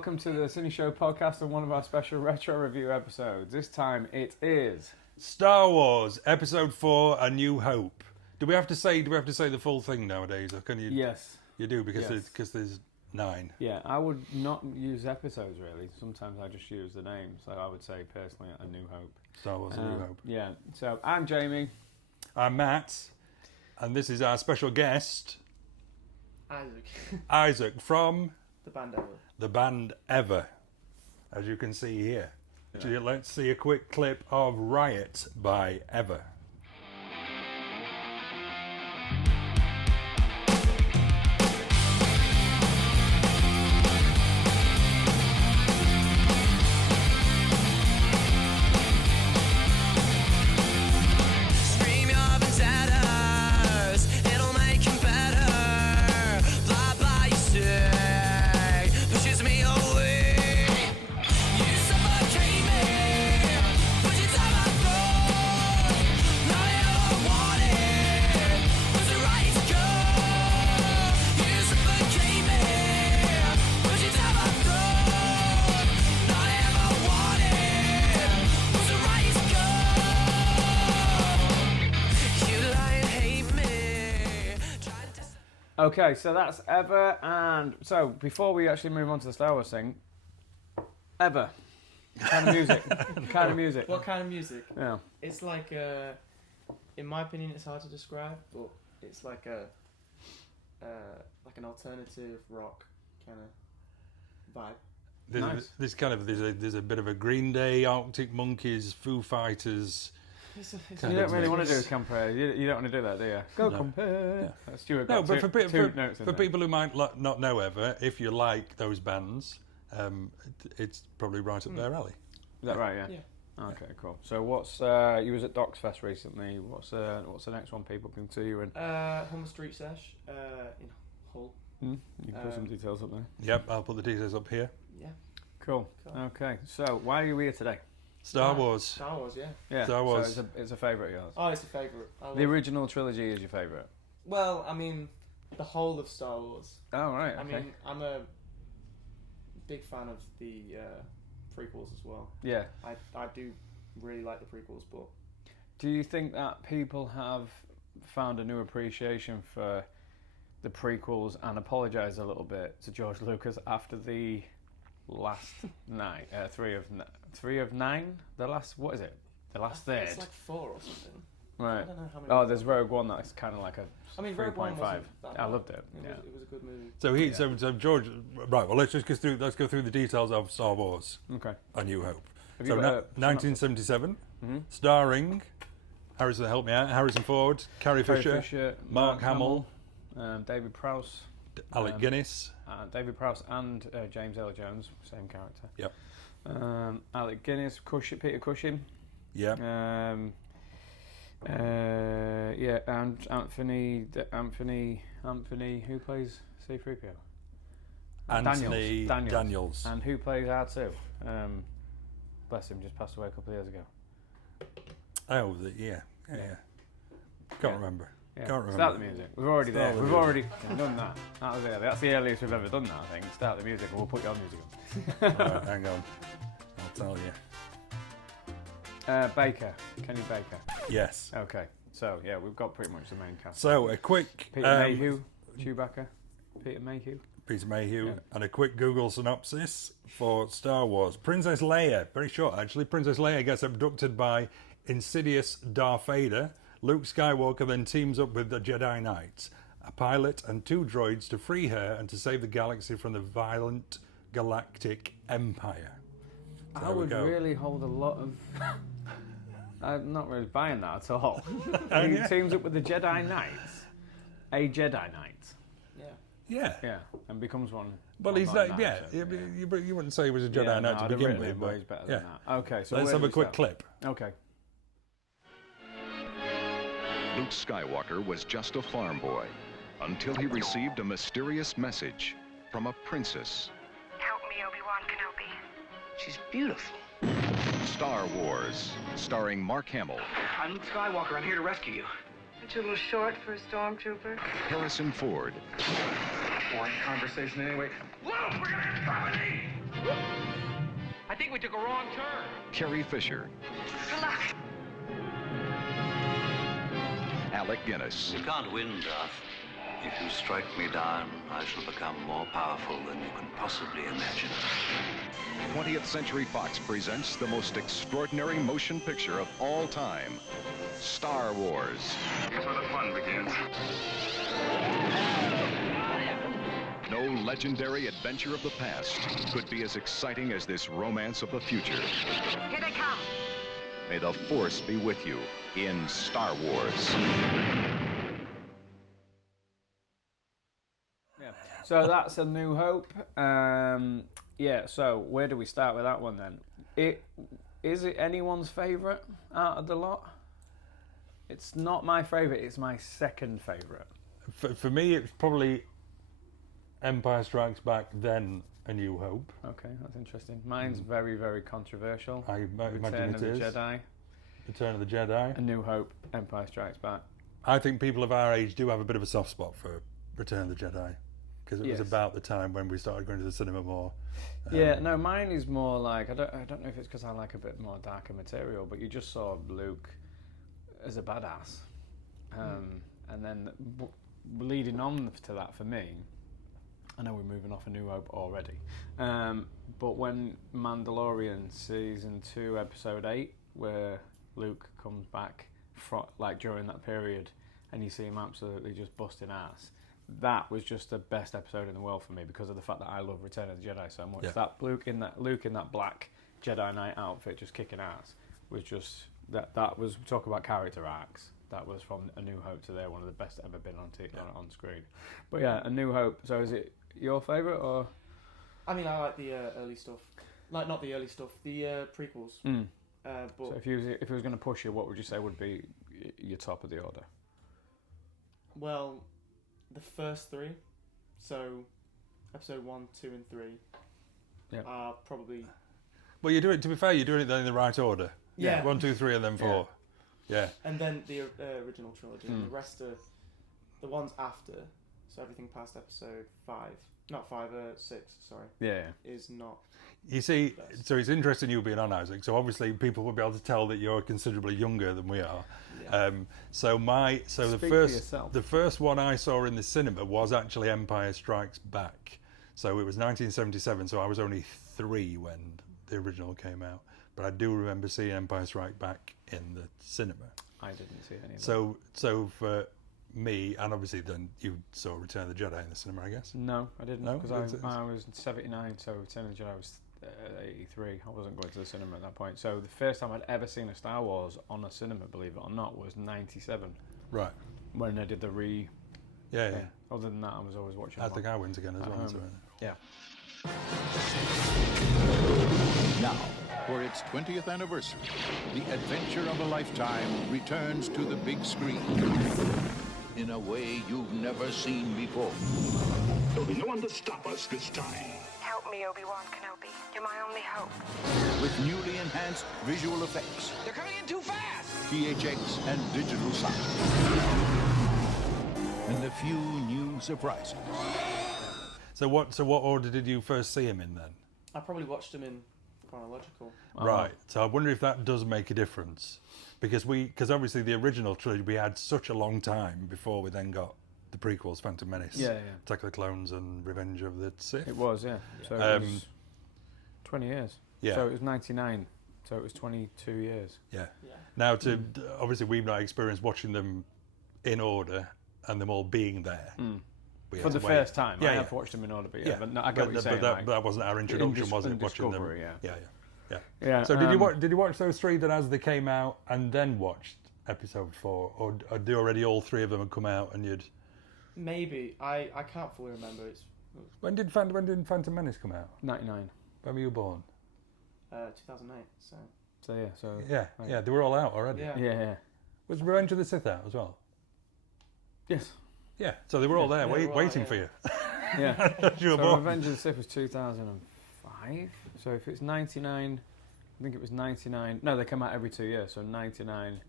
welcome to the CineShow Podcast and one of our special retro review episodes. This time it is Star Wars Episode 4: A New Hope. Do we have to say the full thing nowadays, or can you? Yes. You do because Yes. there's 9. Yeah, I would not use episodes really. Sometimes I just use the name. So I would say personally, A New Hope. Star Wars: A New Hope. Yeah. So I'm Jamie. I'm Matt, and this is our special guest, Isaac. Isaac from The band Ever. the band Ever, as you can see here. Yeah. Let's see a quick clip of Riot by Ever. Okay, so that's Ever, and so before we actually move on to the Star Wars thing, Ever, kind of music, What kind of music? Yeah. It's like in my opinion, it's hard to describe, but it's like like an alternative rock kind of vibe. There's a bit of a Green Day, Arctic Monkeys, Foo Fighters. You don't really want to do a compare. You don't want to do that, do you? Go compare. Yeah. Stuart No, got but for people who might not know Ever, if you like those bands, it's probably right up their alley. Is that right? Yeah. Yeah. Okay, cool. So what's you was at Docs Fest recently? What's the next one people can see you in? Humber Street Sesh in Hull. You can put some details up there. Yep, I'll put the details up here. Yeah. Cool. Okay. So why are you here today? Star Wars. Star Wars, yeah. Yeah. Star Wars. So it's a favourite of yours. Oh, it's a favourite. The original trilogy is your favourite. Well, I mean, the whole of Star Wars. Oh right. Okay. I mean, I'm a big fan of the prequels as well. Yeah. I do really like the prequels, but Do you think that people have found a new appreciation for the prequels and apologise a little bit to George Lucas after the last night, 3 of 9? The last, what is it? The last third. It's like 4 or something. Right. I don't know how many. Oh, there's Rogue One that's kind of like a I mean, Rogue One 3.5. wasn't that I bad. loved it. It was a good movie. So George. Right. Well, let's go through the details of Star Wars: Okay. A New Hope. Have So you got a 1977, Mhm. starring Harrison Ford, Carrie Fisher, Mark Hamill, David Prowse, Alec Guinness. David Prowse and James Earl Jones, same character. Yep. Alec Guinness, Peter Cushing. Yeah. And Anthony, who plays C-3PO? Anthony Daniels. And who plays R2? Bless him, just passed away a couple of years ago. Oh, yeah. Can't remember. Yeah. Can't remember. Start the music. We're already Start there. the We've music. already done that. That was early. That's the earliest we've ever done that, I think. Start the music and we'll put your music on. Right, hang on. I'll tell you. Baker. Kenny Baker. Yes. Okay. So, yeah, we've got pretty much the main cast. So a quick Peter Mayhew. Chewbacca. Peter Mayhew. Yeah. And a quick Google synopsis for Star Wars. Princess Leia, very short actually. Princess Leia gets abducted by insidious Darth Vader. Luke Skywalker then teams up with the Jedi Knights, a pilot and 2 droids to free her and to save the galaxy from the violent galactic empire. So I would really hold a lot of... I'm not really buying that at all. He teams up with the Jedi Knights. A Jedi Knight. Yeah. Yeah, and becomes one. Well, he's like, you wouldn't say he was a Jedi Knight to begin with. But he's better than that. Okay, so let's where have do a we quick start? clip. Okay. Luke Skywalker was just a farm boy until he received a mysterious message from a princess. Help me, Obi-Wan Kenobi. She's beautiful. Star Wars, starring Mark Hamill, I'm Luke Skywalker. I'm here to rescue you. Aren't you a little short for a stormtrooper? Harrison Ford, Boring conversation anyway. Luke, we're gonna get company! I think we took a wrong turn. Carrie Fisher, Good luck. Alec Guinness, You can't win, Darth. If you strike me down, I shall become more powerful than you can possibly imagine. 20th Century Fox presents the most extraordinary motion picture of all time, Star Wars. Here's where the fun begins. No legendary adventure of the past could be as exciting as this romance of the future. Here they come. May the Force be with you in Star Wars. Yeah. So that's A New Hope. Yeah. So where do we start with that one then? Is it anyone's favourite out of the lot? It's not my favourite. It's my second favourite. For me, it's probably Empire Strikes Back, then A New Hope. Okay, that's interesting. Mine's very, very controversial. I imagine Return it of the is. Jedi, Return of the Jedi. A New Hope, Empire Strikes Back. I think people of our age do have a bit of a soft spot for Return of the Jedi, because it was Yes. about the time when we started going to the cinema more. Yeah, no, mine is more like I don't know if it's because I like a bit more darker material, but you just saw Luke as a badass, and then leading on to that for me. I know we're moving off A New Hope already, but when Mandalorian season 2 episode 8, where Luke comes back during that period, and you see him absolutely just busting ass. That was just the best episode in the world for me because of the fact that I love Return of the Jedi so much. Yeah. That Luke in that black Jedi Knight outfit just kicking ass was just that was talk about character arcs. That was from A New Hope to there, one of the best ever been on screen. But yeah, A New Hope. So is it your favourite or? I mean, I like the early stuff. Like, not the early stuff, the prequels. But So if it was going to push you, what would you say would be your top of the order? well, the first 3, so episode 1, 2, and 3, Yeah. are probably. Well, you do it. To be fair, you're doing it then in the right order. Yeah. 1, 2, 3, and then 4. Yeah. And then the original trilogy. And the rest are the ones after. So everything past episode 5, not 5, 6. Sorry, Yeah. is not. You see, so it's interesting you being on, Isaac. So obviously people will be able to tell that you're considerably younger than we are. Yeah. The first one I saw in the cinema was actually Empire Strikes Back. So it was 1977. So I was only 3 when the original came out. But I do remember seeing Empire Strikes Back in the cinema. I didn't see any of that. So for me, and obviously then you saw Return of the Jedi in the cinema, I guess. No, I didn't. No? Because I was 79, so Return of the Jedi was 83. I wasn't going to the cinema at that point. So the first time I'd ever seen a Star Wars on a cinema, believe it or not, was 97. Right. When they did the Yeah. thing. Other than that, I was always watching I them think I went again as well. so- Yeah. Now, for its 20th anniversary, the adventure of a lifetime returns to the big screen in a way you've never seen before. There'll be no one to stop us this time. Help me, Obi-Wan Kenobi. You're my only hope. With newly enhanced visual effects, They're coming in too fast! PHX, and digital sound. And a few new surprises. So what order did you first see him in then? I probably watched them in chronological. Right. So I wonder if that does make a difference, because obviously the original trilogy we had such a long time before we then got the prequels, Phantom Menace, Yeah. Attack of the Clones, and Revenge of the Sith. It was, yeah. So it was 20 years. Yeah. So it was 99. So it was 22 years. Yeah. Yeah. Now, obviously we've not experienced watching them in order and them all being there. We had For the to wait. first time. Yeah, I yeah. have watched them in order, but Yeah, but no, I get what you're saying. But that wasn't our introduction, was it? in Watching them. Discovery, yeah. Yeah. So did you watch those 3 then as they came out and then watched episode 4, or do already all 3 of them had come out and you'd? Maybe. I can't fully remember. It's When did Phantom Menace come out? 99. When were you born? 2008. So So yeah, so Yeah, they were all out already. yeah. yeah. Was Revenge of the Sith out as well? Yes. Yeah, so they were all there, they were all waiting out, for you. Yeah. You were So born. Revenge of the Sith was 2005. So if it's 99, I think it was 99. No, they come out every 2 years. So 99,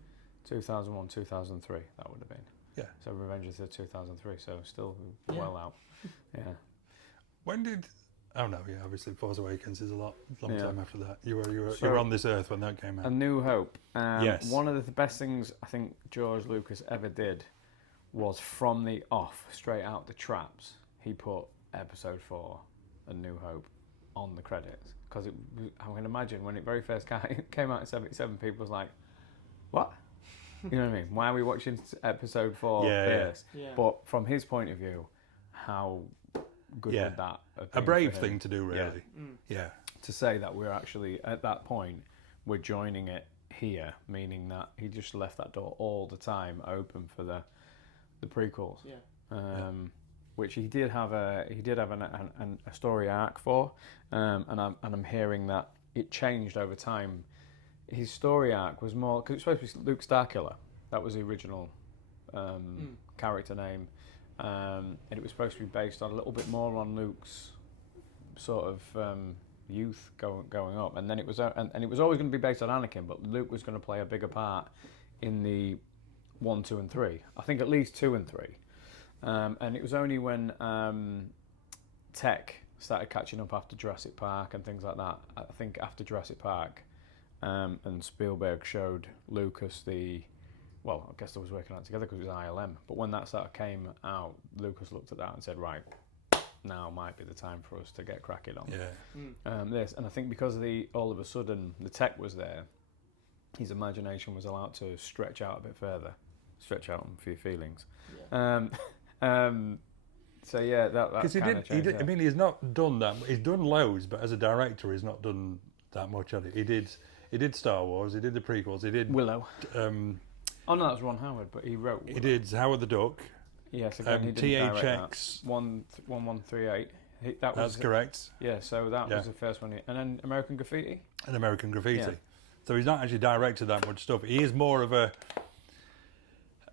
2001, 2003. That would have been. Yeah. So Revenge of the Sith 2003. So still Yeah. well out. Yeah. When did Oh no, yeah, obviously Force Awakens is a long Yeah. time after that. You were So- on this earth when that came out. A New Hope. Yes. One of the best things I think George Lucas ever did was from the off, straight out the traps, he put Episode 4, A New Hope, on the credits. Because I can imagine when it very first came out in 77, people was like, what? You know what I mean? Why are we watching Episode 4 first? Yeah. But from his point of view, how good Yeah. would that have A been brave for him? thing to do, really. Yeah. To say that we're actually at that point, we're joining it here, meaning that he just left that door all the time open for the prequels. Yeah. Which he did have a story arc for, and I'm hearing that it changed over time. His story arc was more because it's supposed to be Luke Starkiller. That was the original character name, and it was supposed to be based on a little bit more on Luke's sort of youth going up, and then it was and it was always going to be based on Anakin, but Luke was going to play a bigger part in the 1, 2, and 3. I think at least 2 and 3. And it was only when tech started catching up after Jurassic Park and things like that. I think after Jurassic Park, and Spielberg showed Lucas well, I guess they was working on it together because it was ILM. But when that sort of came out, Lucas looked at that and said, right, now might be the time for us to get cracking on this. And I think because all of a sudden the tech was there, his imagination was allowed to stretch out a bit further, stretch out on a few feelings. Yeah. So yeah, that because kind of changed. I mean, he's not done that. He's done loads, but as a director, he's not done that much on it. He did Star Wars. He did the prequels. He did Willow. Oh no, that was Ron Howard, but he wrote Willow. He did Howard the Duck. Yes, again, he didn't direct THX 1138. That's correct. Yeah, so that was the first one. And then American Graffiti. And American Graffiti. Yeah. So he's not actually directed that much stuff. He is more of a.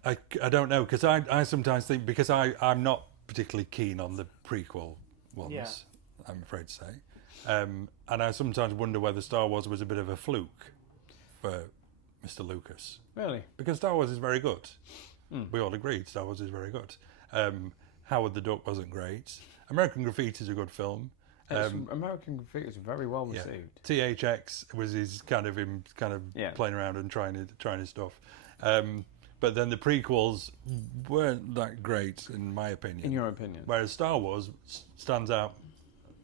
I don't know, because I sometimes think, because I'm not particularly keen on the prequel ones, I'm afraid to say. And I sometimes wonder whether Star Wars was a bit of a fluke for Mr. Lucas. Really? Because Star Wars is very good. We all agreed Star Wars is very good. Howard the Duck wasn't great. American Graffiti is a good film. American Graffiti was very well received. THX was his kind of playing around and trying his stuff. But then the prequels weren't that great, in my opinion. In your opinion? Whereas Star Wars stands out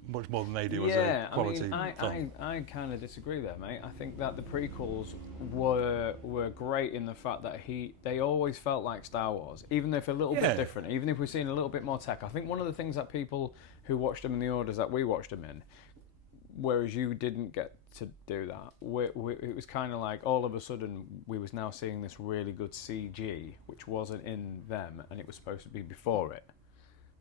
much more than they do as a quality film. I kind of disagree there, mate. I think that the prequels were great in the fact that they always felt like Star Wars, even if a little bit different, even if we've seen a little bit more tech. I think one of the things that people who watched them in the orders that we watched them in, whereas you didn't get to do that, it was kind of like all of a sudden we was now seeing this really good CG, which wasn't in them, and it was supposed to be before it.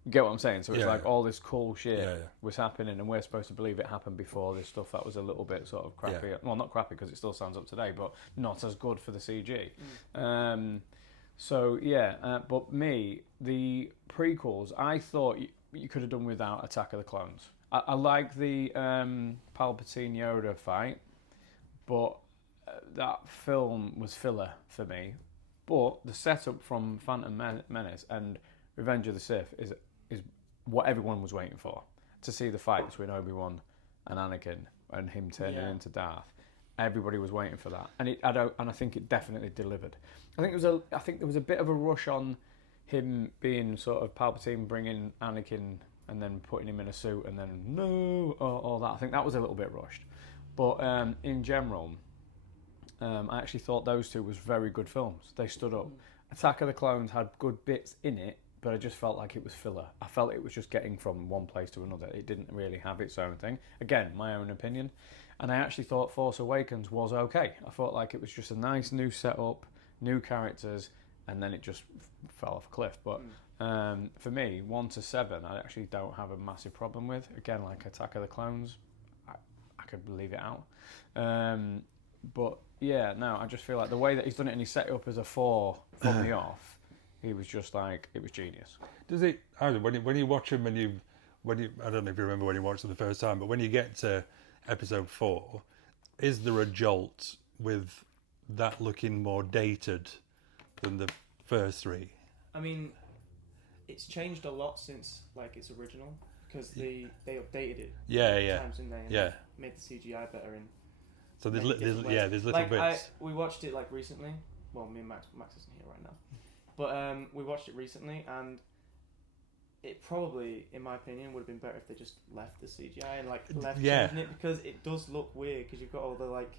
You get what I'm saying? So it's like all this cool shit was happening, and we're supposed to believe it happened before this stuff that was a little bit sort of crappy. Yeah. Well, not crappy because it still stands up today, but not as good for the CG. But me, the prequels, I thought you could have done without Attack of the Clones. I like the Palpatine Yoda fight, but that film was filler for me. But the setup from Phantom Menace and Revenge of the Sith is what everyone was waiting for, to see the fight between Obi-Wan and Anakin and him turning into Darth. Everybody was waiting for that, and I think it definitely delivered. I think there was a bit of a rush on him being sort of Palpatine bringing Anakin and then putting him in a suit and then all that. I think that was a little bit rushed, but in general, I actually thought those two was very good films. They stood up. Attack of the Clones had good bits in it, but I just felt like it was filler. I felt it was just getting from one place to another. It didn't really have its own thing. Again, my own opinion. And I actually thought Force Awakens was okay. I felt like it was just a nice new setup, new characters, and then it just fell off a cliff. But for me, 1 to 7, I actually don't have a massive problem with. Again, like Attack of the Clones, I could leave it out. But yeah, no, I just feel like the way that he's done it, and he set it up as a 4 from the off, he was just like, it was genius. Does it? When you watch him, I don't know if you remember when you watched it the first time, but when you get to episode 4, is there a jolt with that looking more dated than the first 3? I mean, it's changed a lot since like its original, because they updated it. Yeah. Times, didn't they? And Yeah. made the CGI better in. So there's different ways. little like, bits. We watched it like recently. Well, me and Max isn't here right now, but we watched it recently, and it probably, in my opinion, would have been better if they just left the CGI and like left changing it, because it does look weird because you've got all the like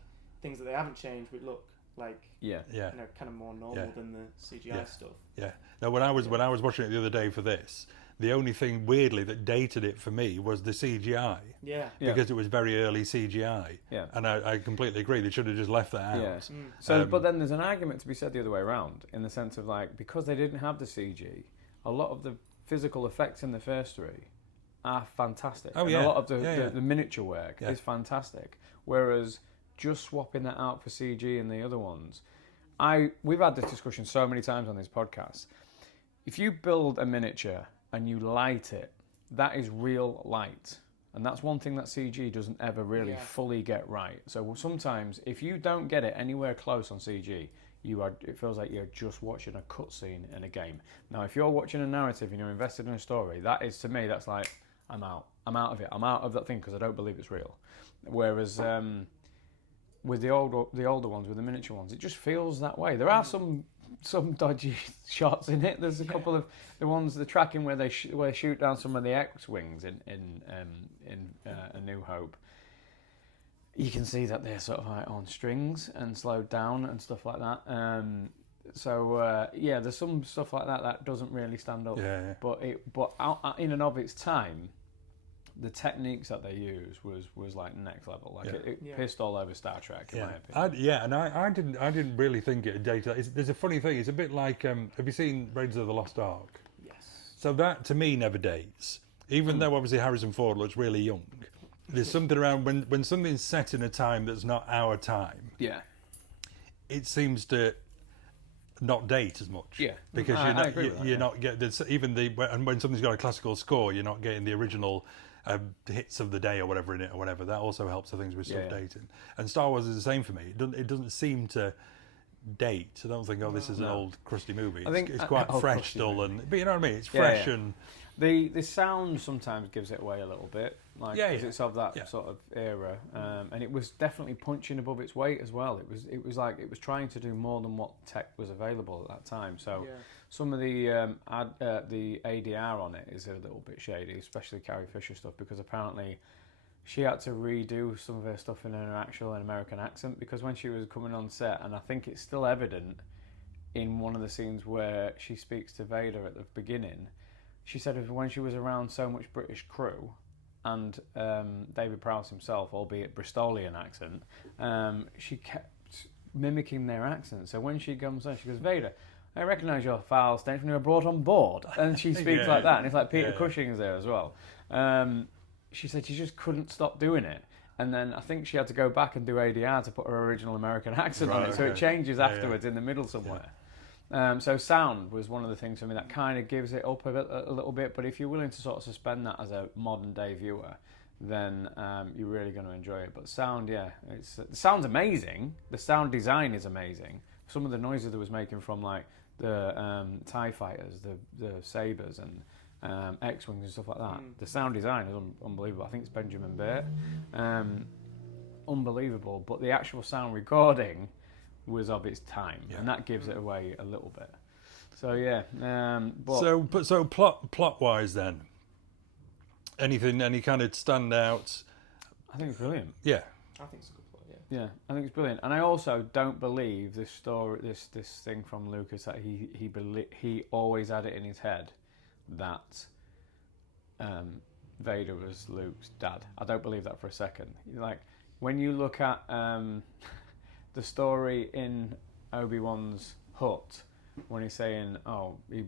things that they haven't changed which look like you know, kind of more normal than the CGI stuff. Yeah. Now when I was watching it the other day for this, the only thing weirdly that dated it for me was the CGI. Yeah. Because it was very early CGI. Yeah. And I completely agree. They should have just left that out. Yeah. So, but then there's an argument to be said the other way around, in the sense of like, because they didn't have the CG, a lot of the physical effects in the first three are fantastic. Oh, and yeah. a lot of the miniature work Yeah. is fantastic. Whereas just swapping that out for CG in the other ones, we've had this discussion so many times on this podcast. If you build a miniature and you light it, that is real light. And that's one thing that CG doesn't ever really fully get right. So sometimes, if you don't get it anywhere close on CG, it feels like you're just watching a cutscene in a game. Now, if you're watching a narrative and you're invested in a story, that is, to me, that's like, I'm out. I'm out of it. I'm out of that thing because I don't believe it's real. Whereas with the older ones, with the miniature ones, it just feels that way. There are some dodgy shots in it. There's a couple of the tracking where they shoot down some of the X-wings in A New Hope. You can see that they're sort of like on strings and slowed down and stuff like that. There's some stuff like that doesn't really stand up. Yeah. But in and of its time, the techniques that they used was like next level. Like it pissed all over Star Trek, in my opinion. I didn't really think it dated. There's a funny thing. It's a bit like, have you seen Raiders of the Lost Ark? Yes. So that to me never dates, even though obviously Harrison Ford looks really young. There's something around when something's set in a time that's not our time. Yeah. It seems to not date as much. Yeah. Because you're not getting and when something's got a classical score, you're not getting the original hits of the day or whatever in it or whatever. That also helps the things with stuff dating. And Star Wars is the same for me. It doesn't seem to date. I don't think this is an old crusty movie. I think it's quite fresh still, but you know what I mean. It's fresh and the sound sometimes gives it away a little bit, like because it's of that sort of era, and it was definitely punching above its weight as well. It was like it was trying to do more than what tech was available at that time. So some of the ADR on it is a little bit shady, especially Carrie Fisher stuff, because apparently she had to redo some of her stuff in her actual American accent, because when she was coming on set, and I think it's still evident in one of the scenes where she speaks to Vader at the beginning, she said when she was around so much British crew and David Prowse himself, albeit Bristolian accent, she kept mimicking their accent. So when she comes on, she goes, "Vader, I recognise your foul stench when you were brought on board." And she speaks like that, and it's like Peter Cushing is there as well. She said she just couldn't stop doing it. And then I think she had to go back and do ADR to put her original American accent on it, so it changes afterwards in the middle somewhere. So sound was one of the things for me that kind of gives it up a little bit, but if you're willing to sort of suspend that as a modern day viewer, then you're really going to enjoy it. But sound, the sound's amazing. The sound design is amazing. Some of the noises that was making from like the TIE fighters, the sabers and X-wings and stuff like that. The sound design is unbelievable. I think it's Benjamin Burt. Unbelievable. But the actual sound recording was of its time, and that gives it away a little bit. So so plot wise then, any kind of standouts? I think it's brilliant. Yeah, I think it's a good plot. Yeah, I think it's brilliant, and I also don't believe this story, this thing from Lucas that he always had it in his head that Vader was Luke's dad. I don't believe that for a second. Like when you look at the story in Obi-Wan's hut when he's saying, "Oh, he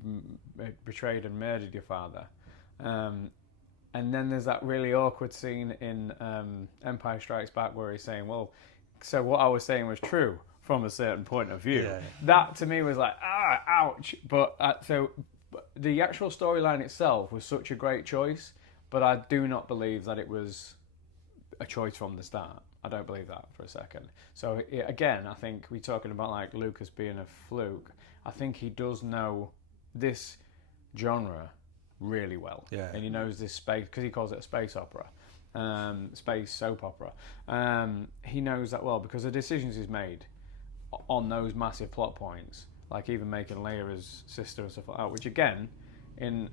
betrayed and murdered your father," and then there's that really awkward scene in Empire Strikes Back where he's saying, "Well, so what I was saying was true from a certain point of view." Yeah. That to me was like, ouch. But the actual storyline itself was such a great choice, but I do not believe that it was a choice from the start. I don't believe that for a second. So again, I think we're talking about like Lucas being a fluke. I think he does know this genre really well. Yeah. And he knows this space, because he calls it a space opera, space soap opera. He knows that well because the decisions he's made on those massive plot points, like even making Leia his sister and stuff like that, which again, in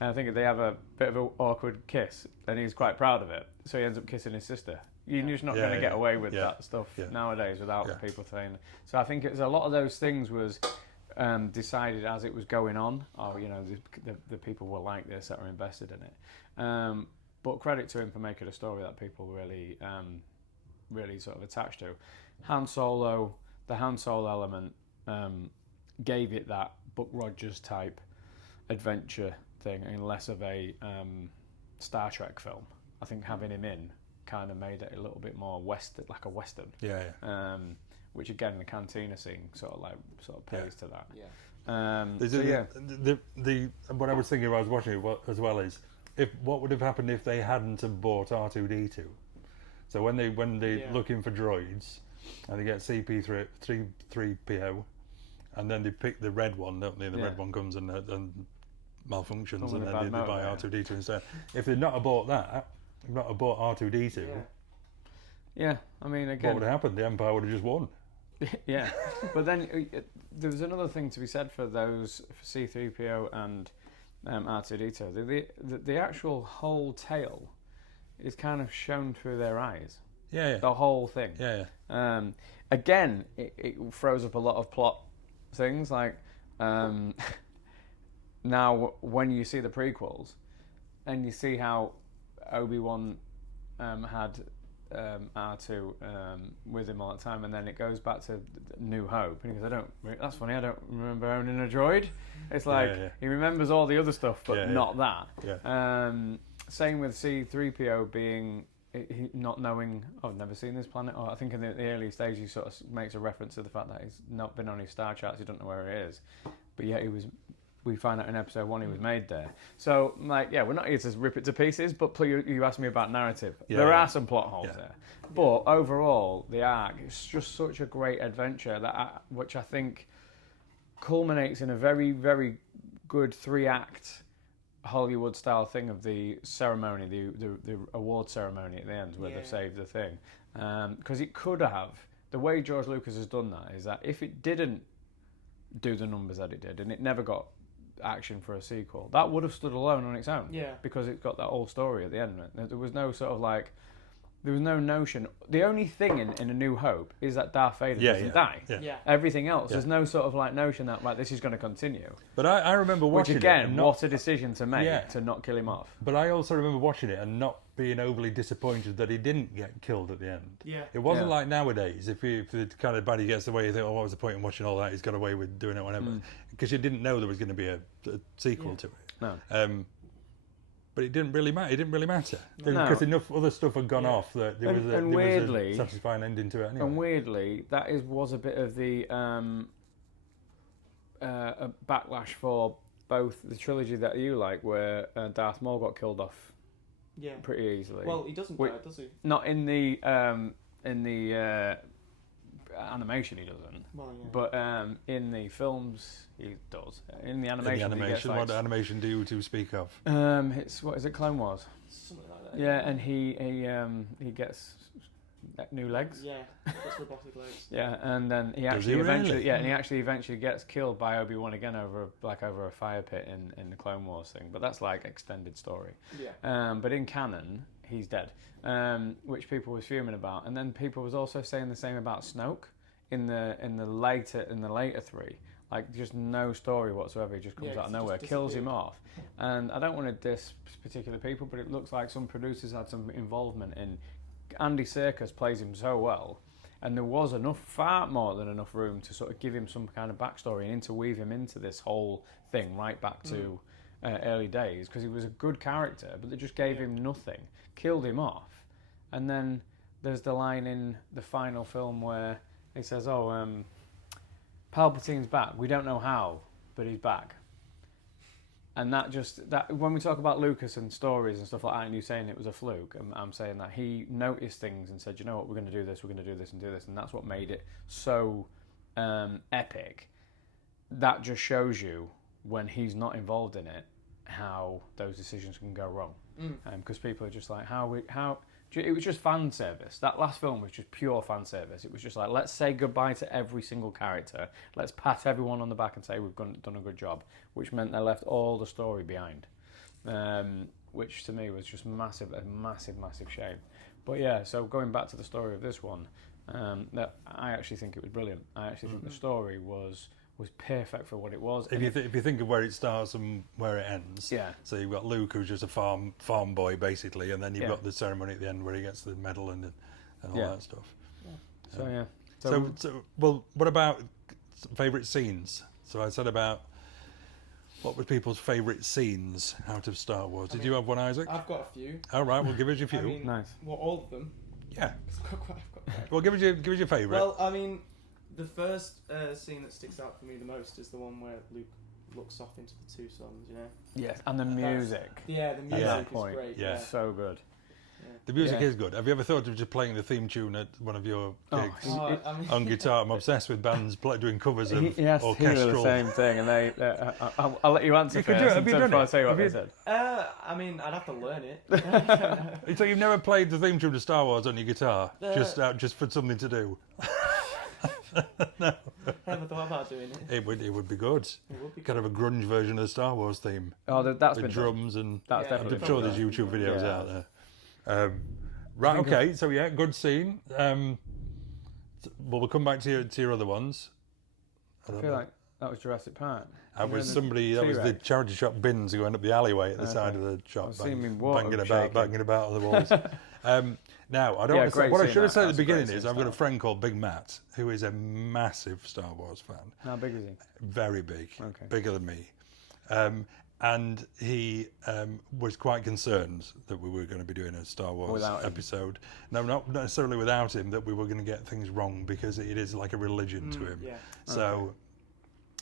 I think they have a bit of an awkward kiss, and he's quite proud of it. So he ends up kissing his sister. You're just not going to get away with that stuff nowadays without people saying. So I think it's a lot of those things was decided as it was going on. Oh, you know, the people will like this that are invested in it. But credit to him for making a story that people really, really sort of attached to. Han Solo, the Han Solo element gave it that Buck Rogers type adventure thing, and less of a Star Trek film. I think having him in kind of made it a little bit more western, like a western. Which again, the cantina scene sort of pays to that. What I was thinking while I was watching it as well is what would have happened if they hadn't have bought R2D2. So when they're looking for droids and they get CP3PO, and then they pick the red one, don't they? The red one comes and malfunctions, and then they buy R2D2 instead. If they'd not have bought that, not have bought R2D2. Yeah, I mean, again, what would have happened? The Empire would have just won. Yeah, but then there was another thing to be said for those, for C-3PO and R2D2. The actual whole tale is kind of shown through their eyes. Yeah. The whole thing. Yeah. Again, it throws up a lot of plot things, like now when you see the prequels and you see how Obi-Wan had R2 with him all the time, and then it goes back to New Hope, and he goes, that's funny, I don't remember owning a droid. It's like he remembers all the other stuff but not that. Same with C-3PO being not knowing, I've never seen this planet, or I think in the early stage he sort of makes a reference to the fact that he's not been on his star charts, he don't know where it is, but yet we find out in episode 1 he was made there. So, like, we're not here to rip it to pieces, but you asked me about narrative. There are some plot holes there. But overall, the arc is just such a great adventure, which I think culminates in a very, very good 3-act Hollywood-style thing of the ceremony, the award ceremony at the end, where they've saved the thing. Because it could have, the way George Lucas has done that, is that if it didn't do the numbers that it did, and it never got action for a sequel, that would have stood alone on its own, because it got that whole story at the end. There was no sort of like, there was no notion. The only thing in A New Hope is that Darth Vader doesn't die. Everything else, there's no sort of like notion that like this is going to continue. But I remember watching which again, it, what a decision to make to not kill him off. But I also remember watching it and not being overly disappointed that he didn't get killed at the end. It wasn't like nowadays. If the kind of baddie gets away, you think, what was the point in watching all that? He's got away with doing it whenever, because you didn't know there was going to be a sequel to it. No. But it didn't really matter. Because enough other stuff had gone off that there was a satisfying ending to it anyway. And weirdly, that was a bit of the a backlash for both the trilogy that you like, where Darth Maul got killed off pretty easily. Well, he doesn't die, does he? Not in the animation, he doesn't. Well, but in the films, he does. In the animation, what animation do you speak of? It's what is it? Clone Wars. Something like that. Yeah, and he gets new legs. Yeah, gets robotic legs. Yeah, and then he actually eventually gets killed by Obi-Wan again over a fire pit in the Clone Wars thing. But that's like extended story. Yeah. But in canon, he's dead, which people was fuming about, and then people was also saying the same about Snoke in the later 3. Like, just no story whatsoever. He just comes out of nowhere, kills him off. And I don't want to diss particular people, but it looks like some producers had some involvement in. Andy Serkis plays him so well, and there was far more than enough room to sort of give him some kind of backstory and interweave him into this whole thing right back to early days, because he was a good character, but they just gave him nothing, killed him off. And then there's the line in the final film where he says, Palpatine's back. We don't know how, but he's back. And that when we talk about Lucas and stories and stuff like that, and you saying it was a fluke, I'm saying that he noticed things and said, you know what, we're going to do this, and do this, and that's what made it so epic. That just shows you when he's not involved in it, how those decisions can go wrong, because people are just like, it was just fan service. That last film was just pure fan service. It was just like, let's say goodbye to every single character. Let's pat everyone on the back and say we've done a good job, which meant they left all the story behind, which to me was just a massive shame. But yeah, so going back to the story of this one, that I actually think it was brilliant. I actually think the story was perfect for what it was. If you think of where it starts and where it ends, so you've got Luke, who's just a farm boy basically, and then you've got the ceremony at the end where he gets the medal and all that stuff. Yeah. So well, what about favourite scenes? So I said about what were people's favourite scenes out of Star Wars. Did you have one, Isaac? I've got a few. All right, well, give us your few. I mean, nice. Well, all of them. Yeah. I've got well, give us your favourite. Well, I mean, the first scene that sticks out for me the most is the one where Luke looks off into the two suns, you know? Yes, and the music. The music is great. Yeah, so good. Yeah. The music is good. Have you ever thought of just playing the theme tune at one of your gigs on guitar? I'm obsessed with bands doing covers of orchestral. He asked the same thing, and I'll let you answer first. Have you done it? I'll tell you what they said. I mean, I'd have to learn it. So you've never played the theme tune to Star Wars on your guitar, just for something to do? No. I never thought about doing it. It would be good. It would be kind of a grunge version of the Star Wars theme. Oh, that's with been drums and that's definitely I'm sure there's YouTube videos out there. Right, okay, so yeah, good scene. Well, we'll come back to your other ones. I feel like that was Jurassic Park. That was the charity shop bins going up the alleyway at the side of the shop, banging about on the walls. Now, what I should have said at the beginning is I've got a friend called Big Matt who is a massive Star Wars fan. How big is he? Very big, bigger than me. And he was quite concerned that we were going to be doing a Star Wars episode. No, not necessarily without him, that we were going to get things wrong because it is like a religion to him. Yeah. So...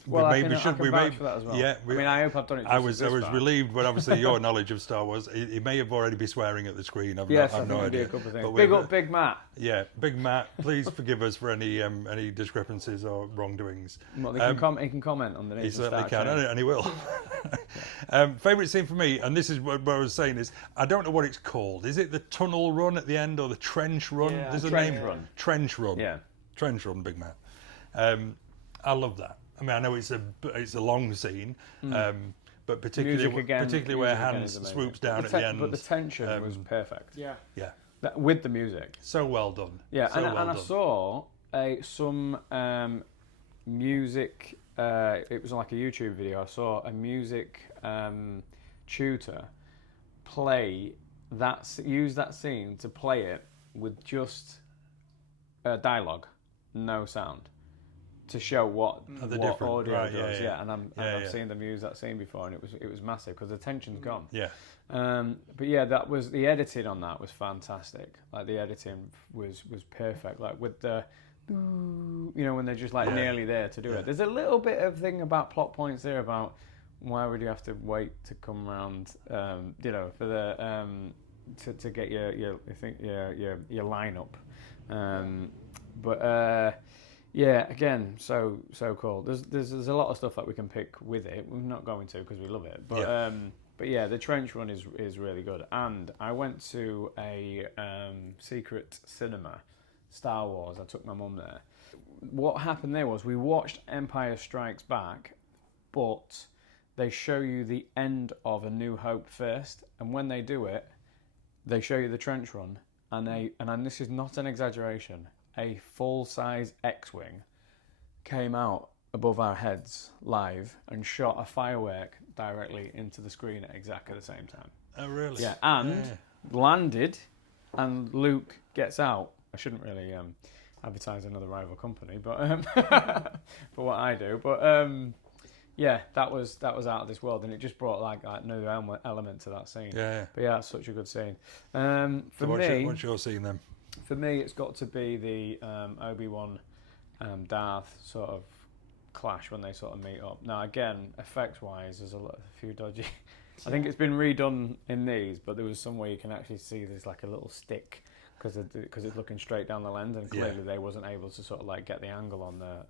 Well, I can vouch for that as well. Yeah, I mean, I hope I've done it. I was relieved, but obviously your knowledge of Star Wars, he may have already be swearing at the screen. I've no idea. A couple of things. Big up, Big Matt. Yeah, Big Matt. Please forgive us for any discrepancies or wrongdoings. Well, he can comment on the. He certainly can, and he will. Favourite scene for me, and this is what I was saying is, I don't know what it's called. Is it the tunnel run at the end or the trench run? Yeah, There's a trench name. Run. Trench run. Yeah. Trench run, Big Matt. I love that. I mean, I know it's a long scene, but particularly where Han swoops down at the end. But the tension was perfect. Yeah. Yeah. With the music. So well done. Yeah, so and I saw some music. It was like a YouTube video. I saw a music tutor use that scene to play it with just dialogue, no sound, to show what audio does. Yeah, and I've seen them use that scene before, and it was massive because the tension's gone. Yeah. But yeah, that was the editing on that was fantastic. Like the editing was perfect. Like with the, when they're just like nearly there to do it. There's a little bit of thing about plot points there about why would you have to wait to come around, for the to get your lineup, but. Yeah, again, so cool. There's a lot of stuff that we can pick with it. We're not going to because we love it, but yeah, the trench run is really good. And I went to a secret cinema, Star Wars. I took my mum there. What happened there was we watched Empire Strikes Back, but they show you the end of A New Hope first, and when they do it, they show you the trench run, and this is not an exaggeration. A full-size X-Wing came out above our heads live and shot a firework directly into the screen at exactly the same time. Oh, really? Yeah, and landed, and Luke gets out. I shouldn't really advertise another rival company, but for what I do. But yeah, that was out of this world, and it just brought like another element to that scene. Yeah. But yeah, it's such a good scene. What's your scene then? For me, it's got to be the Obi-Wan Darth sort of clash when they sort of meet up. Now, again, effects-wise, there's a few dodgy. I think it's been redone in these, but there was some way you can actually see there's like a little stick because it's looking straight down the lens, and clearly they wasn't able to sort of like get the angle on the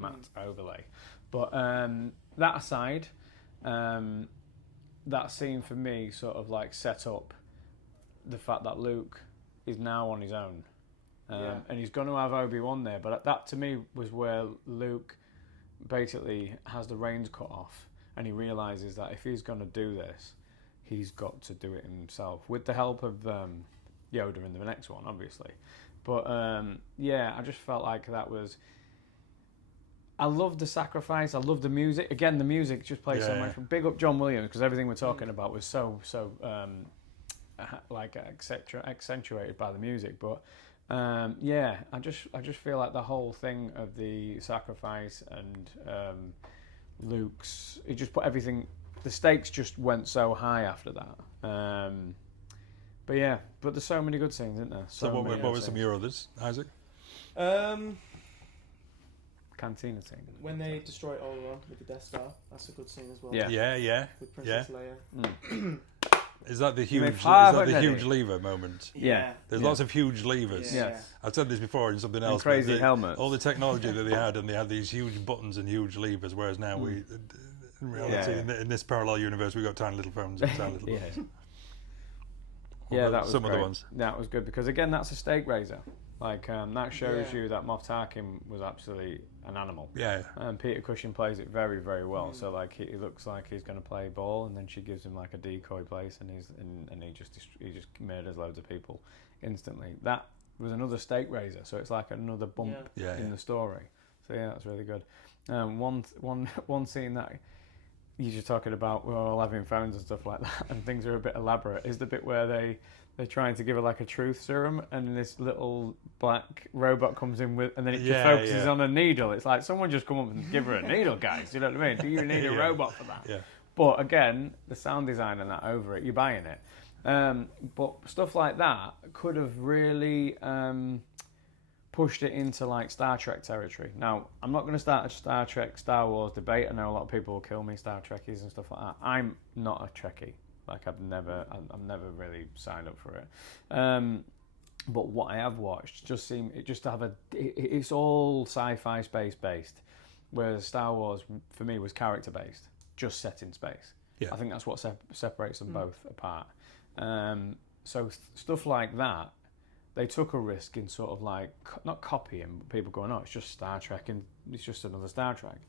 matte overlay. But that aside, that scene for me sort of like set up the fact that Luke is now on his own. And he's going to have Obi-Wan there, but that to me was where Luke basically has the reins cut off, and he realises that if he's going to do this, he's got to do it himself, with the help of Yoda in the next one, obviously. But I just felt like that was... I love the sacrifice. I love the music. Again, the music just plays so much. Big up John Williams, because everything we're talking about was so accentuated by the music. But I just feel like the whole thing of the sacrifice and Luke's, it just put everything. The stakes just went so high after that. But there's so many good scenes, isn't there? So what were some of your others, Isaac? Cantina scene. When they destroy Alderaan with the Death Star, that's a good scene as well. Yeah. With Princess Leia. Is that the huge lever moment? Yeah. There's lots of huge levers. Yeah. I've said this before in something else. Crazy helmets. All the technology that they had, and they had these huge buttons and huge levers, whereas now we, in reality, in this parallel universe, we've got tiny little phones and tiny little buttons. Yeah, that was some great. of the ones. That was good, because again, that's a stake raiser. Like that shows you that Moff Tarkin was absolutely an animal. Yeah. And Peter Cushing plays it very, very well. So like he looks like he's going to play ball, and then she gives him like a decoy place, and he just murders loads of people instantly. That was another stake raiser. So it's like another bump in the story. So yeah, that's really good. One scene that you're just talking about, we're all having phones and stuff like that, and things are a bit elaborate, is the bit where they're trying to give her like a truth serum, and this little black robot comes in with, and then it just focuses on a needle. It's like, someone just come up and give her a needle, guys. You know what I mean? Do you need a robot for that? Yeah. But again, the sound design and that over it, you're buying it. But stuff like that could have really pushed it into like Star Trek territory. Now, I'm not going to start a Star Trek, Star Wars debate. I know a lot of people will kill me, Star Trekkies and stuff like that. I'm not a Trekkie. Like I'm never really signed up for it. But what I have watched just to have it's all sci-fi space based, whereas Star Wars for me was character based, just set in space. Yeah. I think that's what separates them both apart. So stuff like that, they took a risk in sort of like not copying, but people going, oh, it's just Star Trek and it's just another Star Trek.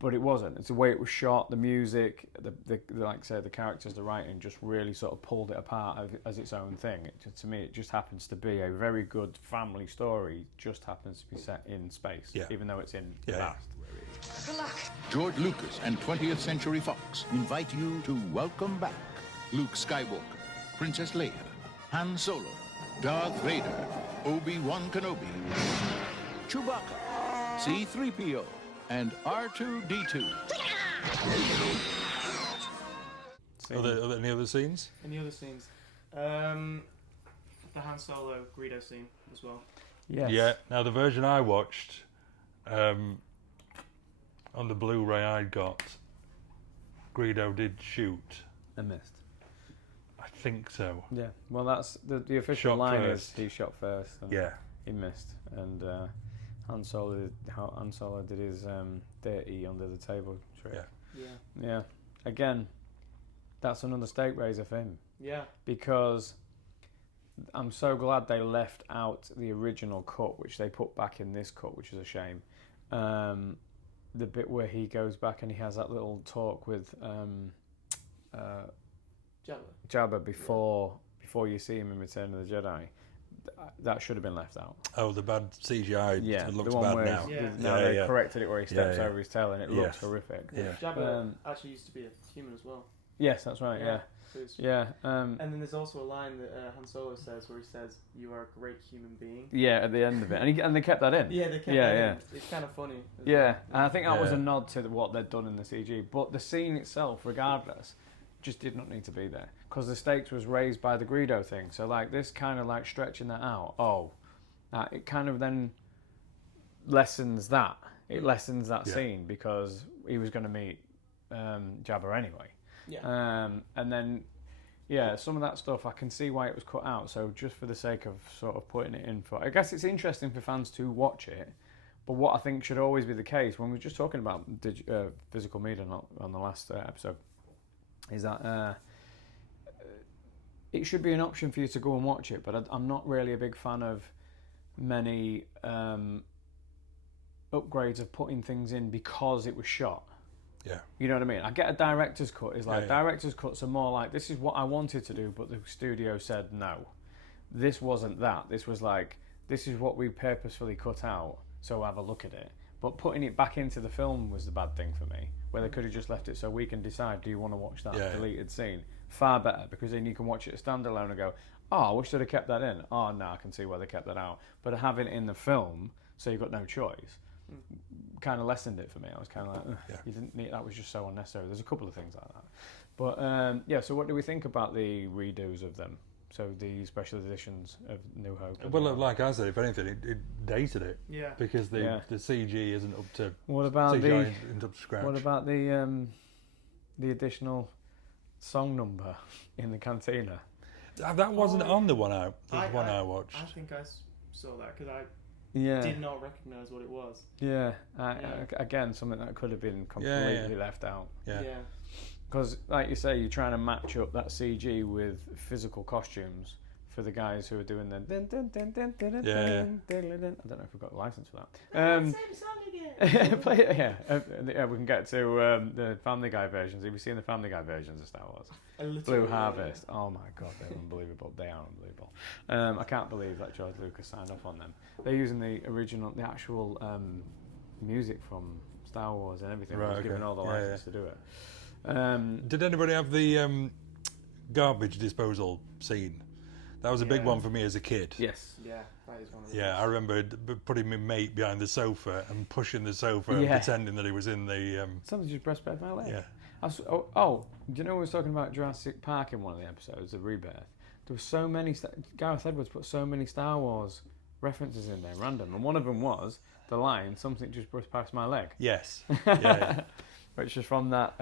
But it wasn't. It's the way it was shot, the music, the like I say, the characters, the writing just really sort of pulled it apart as its own thing. To me, it just happens to be a very good family story. Just happens to be set in space, even though it's in the past. Good luck. George Lucas and 20th Century Fox invite you to welcome back Luke Skywalker, Princess Leia, Han Solo, Darth Vader, Obi-Wan Kenobi, Chewbacca, C-3PO, and R2-D2. Are there any other scenes? Any other scenes? The Han Solo Greedo scene as well. Yes. Yeah. Now the version I watched on the Blu-ray I got, Greedo did shoot. And missed. I think so. Yeah. Well, that's the official Shot line first. is he shot first. And he missed, and Han Solo did his dirty under the table trick. Yeah. Again, that's another stake raiser for him. Yeah. Because I'm so glad they left out the original cut, which they put back in this cut, which is a shame. The bit where he goes back and he has that little talk with Jabba before you see him in Return of the Jedi. That should have been left out. Oh, the bad CGI. It looks bad now. They corrected it where he steps over his tail and it looks horrific. Yeah. Jabba actually used to be a human as well. Yes, that's right. Yeah. And then there's also a line that Han Solo says where he says, "You are a great human being." Yeah, at the end of it, and they kept that in. Yeah, they kept that in. It's kind of funny. Yeah, and I think that was a nod to what they'd done in the CG. But the scene itself, regardless, just did not need to be there because the stakes was raised by the Greedo thing. So like this kind of like stretching that out. It kind of then lessens that. It lessens that scene because he was going to meet Jabba anyway. Yeah. And then, some of that stuff I can see why it was cut out. So just for the sake of sort of putting it in for, I guess it's interesting for fans to watch it. But what I think should always be the case when we're just talking about physical media on the last episode, is that it should be an option for you to go and watch it, but I'm not really a big fan of many upgrades of putting things in because it was shot. Yeah. You know what I mean? I get a director's cut. It's like director's cuts are more like, this is what I wanted to do, but the studio said no. This wasn't that. This was like, this is what we purposefully cut out, so have a look at it. But putting it back into the film was the bad thing for me, where they could have just left it so we can decide, do you want to watch that deleted scene? Far better, because then you can watch it standalone and go, oh, I wish they'd have kept that in. Oh, no, I can see why they kept that out. But having it in the film, so you've got no choice, kind of lessened it for me. I was kind of like, you didn't need, that was just so unnecessary. There's a couple of things like that. But, so what do we think about the redos of them? So the special editions of New Hope. Well, like I said, if anything, it dated it. Yeah. Because the CG isn't up to. What about CGI isn't up to scratch. What about the additional song number in the cantina? That wasn't on the one I watched. I think I saw that because I Yeah. did not recognise what it was. Yeah. Again, something that could have been completely left out. Yeah. Because, like you say, you're trying to match up that CG with physical costumes for the guys who are doing the dun, dun, dun, dun, dun, dun, dun, dun, dun. I don't know if we've got a license for that. Same song again. Play it, yeah. We can get to the Family Guy versions. Have you seen the Family Guy versions of Star Wars? Blue Harvest. Yeah. Oh my God, they're unbelievable. They are unbelievable. I can't believe that George Lucas signed off on them. They're using the actual music from Star Wars and everything. Right, given all the license to do it. Did anybody have the garbage disposal scene? That was a big one for me as a kid. Yes. Yeah, that is one of them. Yeah, I remember putting my mate behind the sofa and pushing the sofa and pretending that he was in the... Something just breastfed my leg. Yeah. Do you know we was talking about Jurassic Park in one of the episodes of Rebirth? There were so many... Gareth Edwards put so many Star Wars references in there, random, and one of them was the line, something just brushed past my leg. Yes. Yeah. Which is from that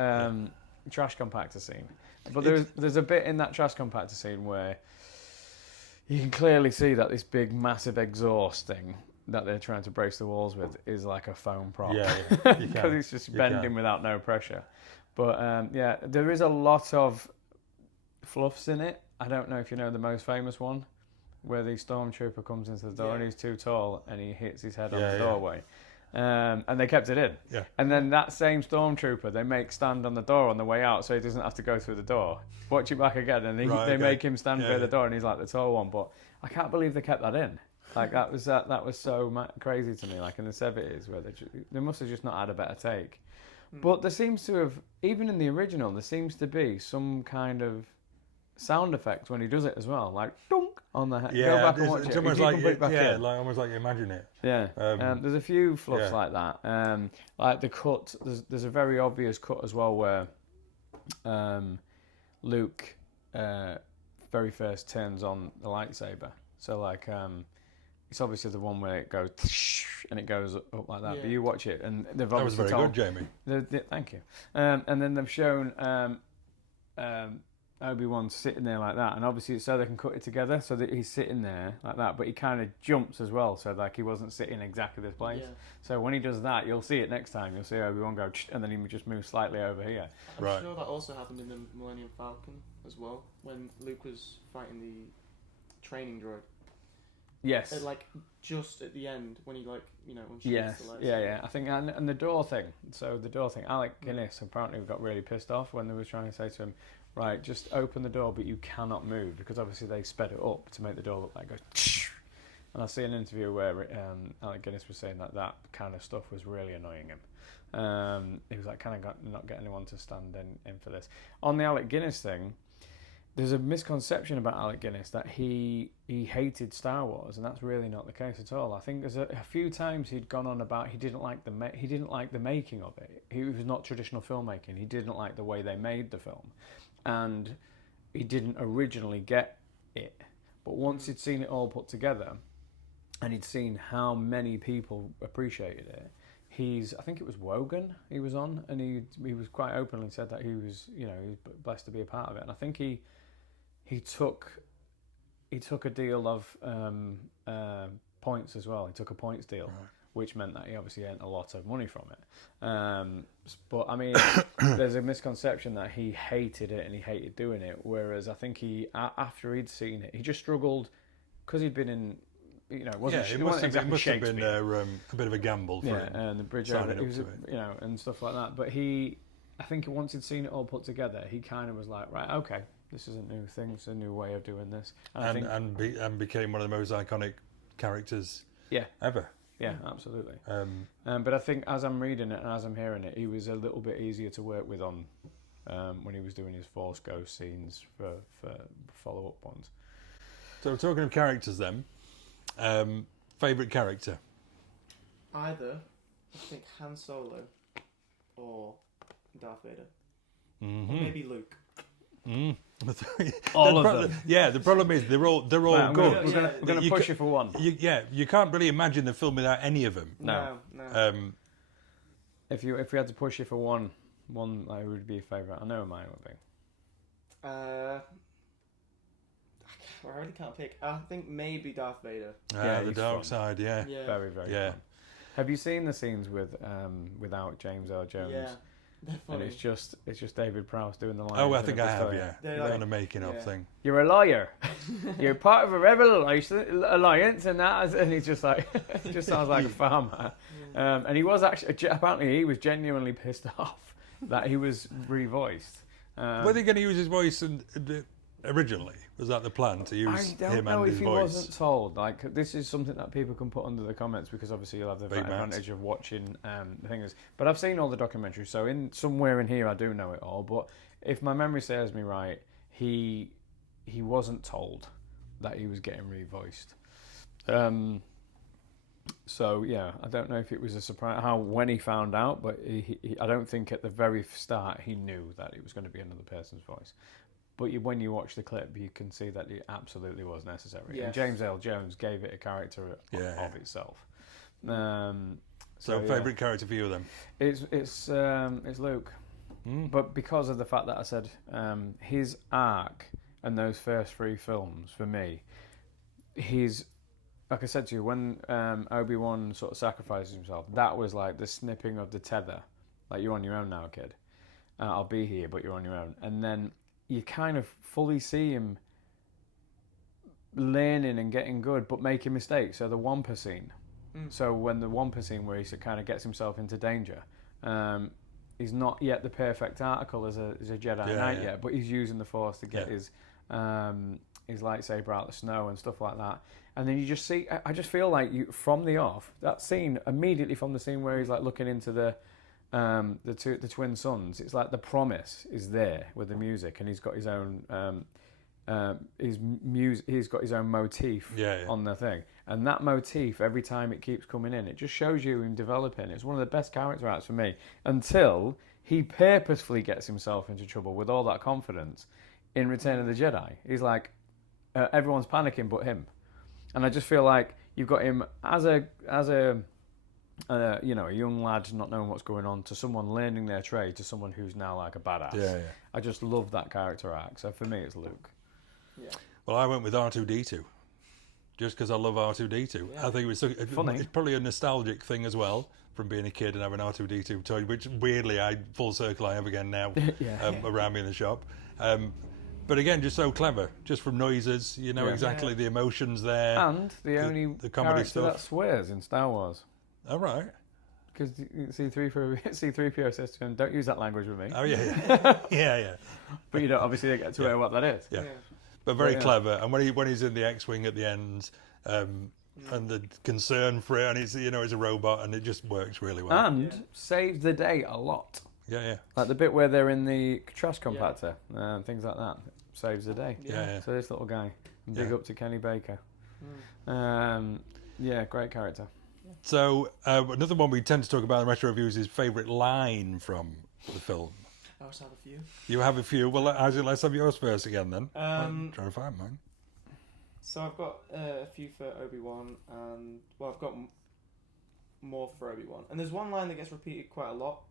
trash compactor scene. But there's a bit in that trash compactor scene where you can clearly see that this big, massive exhaust thing that they're trying to brace the walls with is like a foam prop. Yeah. Because it's just bending without no pressure. But, there is a lot of fluffs in it. I don't know if you know the most famous one, where the stormtrooper comes into the door and he's too tall and he hits his head on the doorway. And they kept it in. Yeah. And then that same stormtrooper, they make stand on the door on the way out so he doesn't have to go through the door. Watch it back again, and they make him stand by the door, and he's like the tall one. But I can't believe they kept that in. Like, that was so crazy to me, like in the 70s, where they must have just not had a better take. But there seems to have, even in the original, there seems to be some kind of sound effect when he does it as well, like dunk on the head. Yeah, go back and watch it's it. almost like almost like you imagine it. Yeah, there's a few fluffs like that. Like the cut, there's a very obvious cut as well where Luke very first turns on the lightsaber. So like it's obviously the one where it goes and it goes up like that. Yeah. But you watch it, and they've obviously that was very good, Jamie. Thank you. And then they've shown Obi-Wan sitting there like that, and obviously it's so they can cut it together, so that he's sitting there like that, but he kind of jumps as well, so like he wasn't sitting exactly this place. Yeah. So when he does that, you'll see it next time. You'll see Obi-Wan go, and then he just moves slightly over here. I'm sure that also happened in the Millennium Falcon as well, when Luke was fighting the training droid. Yes. Like just at the end when he unsheathes the lights. Yeah. I think and the door thing. So the door thing. Alec Guinness apparently got really pissed off when they were trying to say to him, right, just open the door, but you cannot move, because obviously they sped it up to make the door look like it goes. And I see an interview where Alec Guinness was saying that kind of stuff was really annoying him. He was like, not get anyone to stand in for this. On the Alec Guinness thing, there's a misconception about Alec Guinness that he hated Star Wars, and that's really not the case at all. I think there's a few times he'd gone on about he didn't like the making of it. He was not traditional filmmaking. He didn't like the way they made the film, and he didn't originally get it. But once he'd seen it all put together, and he'd seen how many people appreciated it, I think it was Wogan he was on, and he was quite openly said that he was blessed to be a part of it. And I think he took a deal of points as well. He took a points deal which meant that he obviously earned a lot of money from it. But I mean, there's a misconception that he hated it and he hated doing it, whereas I think after he'd seen it, he just struggled because he'd been in. It wasn't. It must have been a bit of a gamble for him. And the bridge over, and stuff like that. But I think once he'd seen it all put together, he kind of was like, right, okay, this is a new thing, it's a new way of doing this, and became one of the most iconic characters ever. Yeah, absolutely. But I think as I'm reading it and as I'm hearing it, he was a little bit easier to work with on when he was doing his Force Ghost scenes for follow-up ones. So talking of characters then, favourite character? Either, I think Han Solo or Darth Vader. Mm-hmm. Or maybe Luke. All of them. Yeah, the problem is they're all good. We're going to push you for one. You can't really imagine the film without any of them. No. If we had to push you for one like, who would be your favourite? I know mine would be. I really can't pick. I think maybe Darth Vader. The dark side, yeah. Very, very fun. Have you seen the scenes without James Earl Jones? Yeah. And it's just David Prowse doing the lines. Oh, I think I have, on a making of thing. You're a liar. You're part of a rebel alliance, and he's just like, it just sounds like a farmer. And he was apparently he was genuinely pissed off that he was revoiced. Were they going to use his voice originally? Was that the plan, to use him and his voice? I don't know if he wasn't told. Like, this is something that people can put under the comments, because obviously you'll have the advantage of watching the things. But I've seen all the documentaries, so somewhere in here I do know it all. But if my memory serves me right, he wasn't told that he was getting revoiced. So yeah, I don't know if it was a surprise when he found out, but I don't think at the very start he knew that it was going to be another person's voice. But when you watch the clip, you can see that it absolutely was necessary. Yes. And James Earl Jones gave it a character of itself. So favourite character for you then? It's Luke, but because of the fact that I said his arc and those first 3 films for me, he's like I said to you, when Obi-Wan sort of sacrifices himself, that was like the snipping of the tether, like, you're on your own now, kid. I'll be here, but you're on your own, and then you kind of fully see him learning and getting good, but making mistakes. So the Wampa scene. So when the Wampa scene where he kind of gets himself into danger, he's not yet the perfect article as a Jedi Knight yet, but he's using the Force to get his lightsaber out of the snow and stuff like that. And then you just see, I just feel like from the off, that scene, immediately from the scene where he's like looking into the twin sons, it's like the promise is there with the music, and he's got his own he's got his own motif on the thing, and that motif, every time it keeps coming in, it just shows you him developing. It's one of the best character arcs for me, until he purposefully gets himself into trouble with all that confidence in Return of the Jedi. He's like, everyone's panicking but him, and I just feel like you've got him as a young lad not knowing what's going on, to someone learning their trade, to someone who's now like a badass. I just love that character arc. So for me, it's Luke. Well, I went with R2-D2, just because I love R2-D2. I think it's probably a nostalgic thing as well, from being a kid and having R2-D2 toy, which weirdly full circle I have again now around me in the shop. But again, just so clever, just from noises, exactly the emotions there. And the only comedy character stuff that swears in Star Wars. Oh, right. Because C-3PO says to him, don't use that language with me. Oh, yeah. Yeah. But you don't obviously get to know what that is. Yeah. But very clever. And when he's in the X-Wing at the end, and the concern for it, and it's a robot, and it just works really well. And saves the day a lot. Yeah. Like the bit where they're in the trash compactor, things like that. Saves the day. Yeah. So this little guy. Big up to Kenny Baker. Great character. So another one we tend to talk about in retro reviews is favourite line from the film. I also have a few. You have a few. Well, let's have yours first again then. I'm trying to find mine. So I've got a few for Obi-Wan, and I've got more for Obi-Wan. And there's one line that gets repeated quite a lot.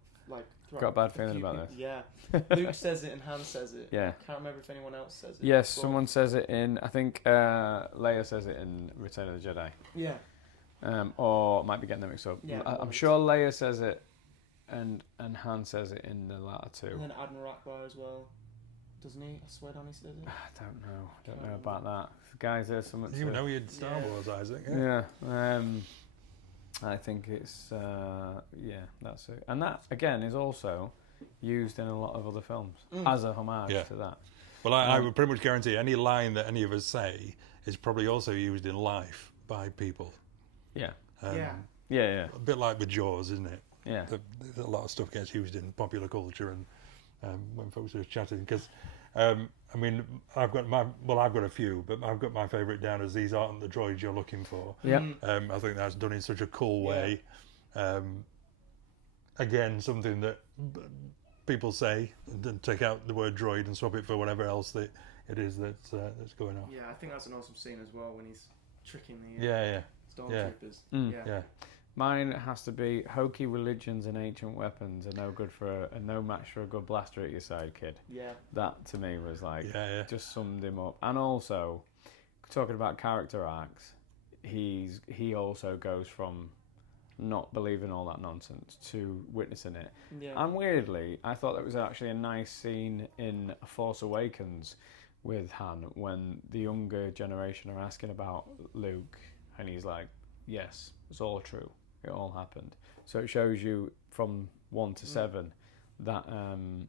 Got a bad feeling about this. Yeah. Luke says it and Han says it. Yeah. I can't remember if anyone else says it. Yes, someone says it in, I think Leia says it in Return of the Jedi. Yeah. Or might be getting them mixed up. Yeah, I'm sure Leia says it, and Han says it in the latter two. And then Admiral Akbar as well. Doesn't he? I swear down he says it. I don't know about that. Guys, there's something. You know you had Star Wars, Isaac. Yeah. I think it's that's it, and that again is also used in a lot of other films as a homage to that. Well, I would pretty much guarantee any line that any of us say is probably also used in life by people. Yeah. Yeah. A bit like with Jaws, isn't it? Yeah. A lot of stuff gets used in popular culture, and when folks are chatting, because I mean, I've got a few, but I've got my favourite down as "These aren't the droids you're looking for." Yeah. I think that's done in such a cool way. Again, something that people say, and then take out the word droid and swap it for whatever else that it is that's going on. Yeah, I think that's an awesome scene as well when he's tricking the stormtroopers. Yeah. Mine has to be hokey religions and ancient weapons are no good for no match for a good blaster at your side, kid. Yeah. That to me was like just summed him up. And also, talking about character arcs, he also goes from not believing all that nonsense to witnessing it. Yeah. And weirdly, I thought that was actually a nice scene in Force Awakens with Han when the younger generation are asking about Luke, and he's like, "Yes, it's all true. It all happened." So it shows you from 1 to 7 that no,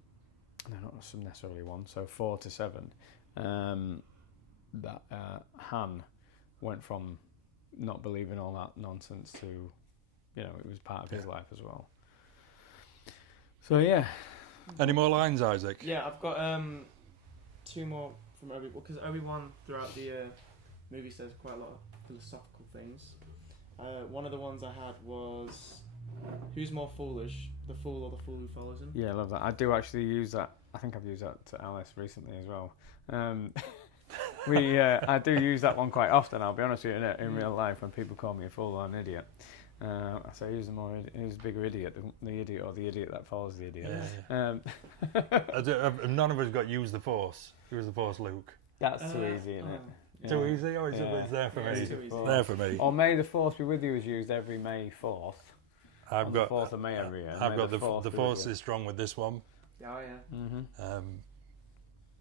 not necessarily 1, so 4 to 7 that Han went from not believing all that nonsense to, it was part of his life as well. So yeah. Any more lines, Isaac? Yeah, I've got 2 more from Obi-Wan, because Obi-Wan throughout the movie says quite a lot of philosophical things. One of the ones I had was, who's more foolish, the fool or the fool who follows him? Yeah, I love that. I do actually use that. I think I've used that to Alice recently as well. I do use that one quite often, I'll be honest with you, in real life when people call me a fool or an idiot. I say who's the bigger idiot, the idiot or the idiot that follows the idiot. None of us got use the Force. Use the Force, Luke. That's too easy, isn't it? Too easy? Oh, it's there for me. It's too easy. There for me. Or May the Force be with you is used every May 4th. I've got 4th of May every year. I've got the Force is strong with this one. Oh yeah. Mm-hmm.